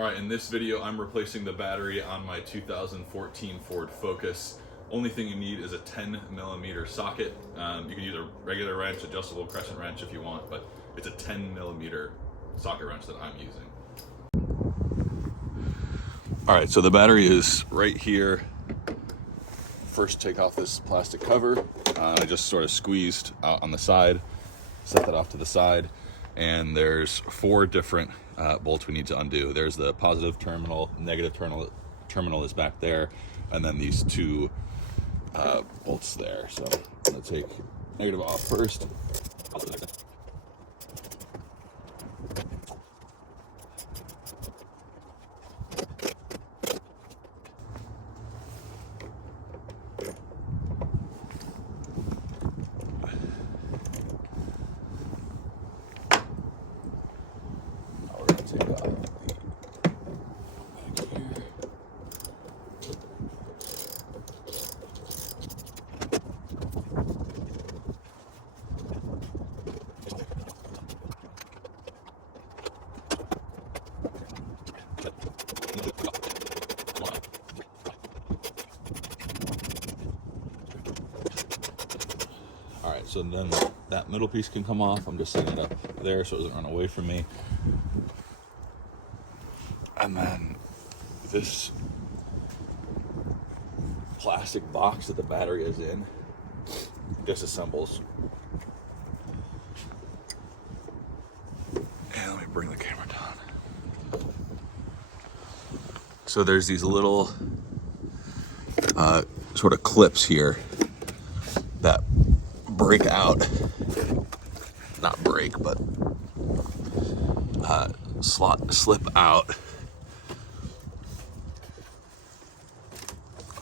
Alright, in this video I'm replacing the battery on my 2014 Ford Focus. Only thing you need is a 10mm socket. You can use a regular wrench, adjustable crescent wrench if you want, but it's a 10mm socket wrench that I'm using. Alright, so the battery is right here. First take off this plastic cover. I just sort of squeezed out on the side, set that off to the side, and there's 4 different bolts we need to undo. There's the positive terminal, negative terminal is back there, and then these 2 bolts there. So I'm gonna take negative off first. All right, so then that middle piece can come off. I'm just setting it up there so it doesn't run away from me. And then this plastic box that the battery is in disassembles. And let me bring the camera down. So there's these little sort of clips here that break out, not break, but slip out.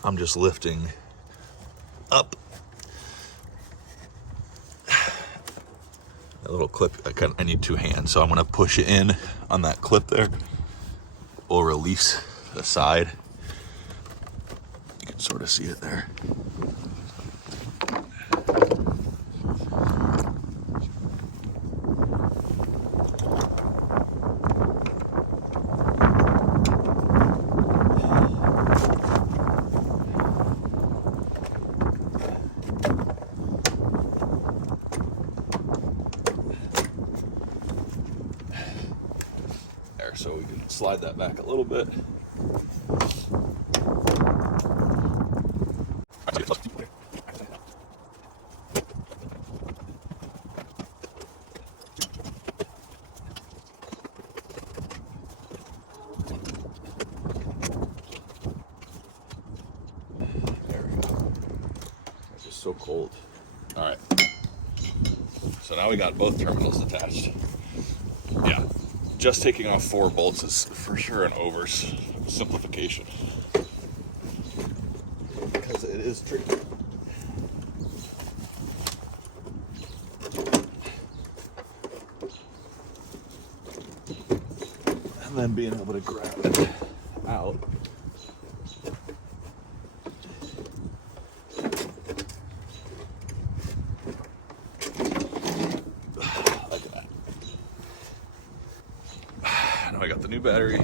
I'm just lifting up a little clip. I need 2 hands, so I'm gonna push it in on that clip there. We'll release the side. You can sort of see it there. So we can slide that back a little bit. There we go. It's just so cold. All right. So now we got both terminals attached. Yeah. Just taking off 4 bolts is for sure an oversimplification, because it is tricky. And then being able to grab it out. I got the new battery.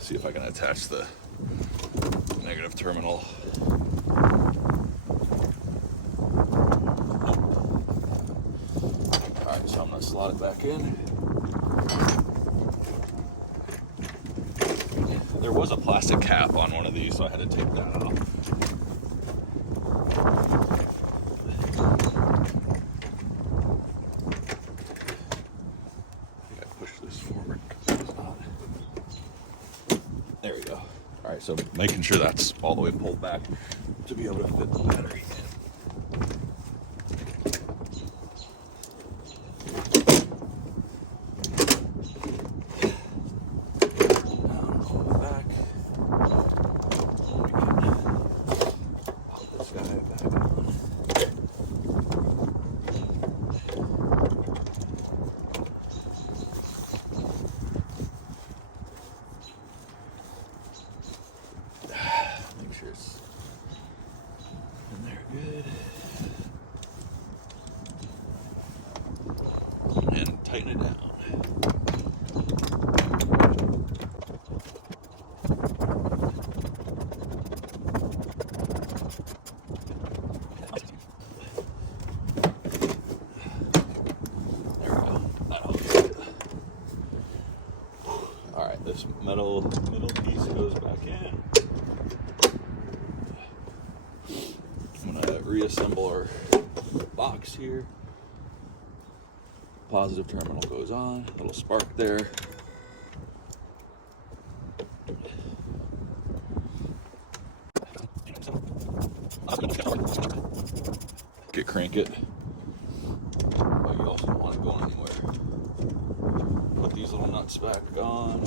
See if I can attach the negative terminal. Alright, so I'm gonna slot it back in. There was a plastic cap on one of these, so I had to take that off. There we go. All right, so making sure that's all the way pulled back to be able to fit the battery in. Now pull it back. We can pop this guy back on. Make sure it's in there good. tighten it down. There we go. That'll fit. All right, this middle piece goes back in. I'm gonna reassemble our box here. Positive terminal goes on, little spark there. Crank it. But you also don't want it going anywhere. Put these little nuts back on.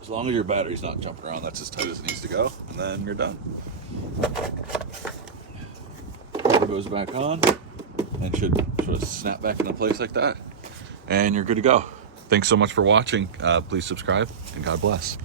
As long as your battery's not jumping around, that's as tight as it needs to go, and then you're done. Cover goes back on, and should sort of snap back into place like that, and you're good to go. Thanks so much for watching. Please subscribe, and God bless.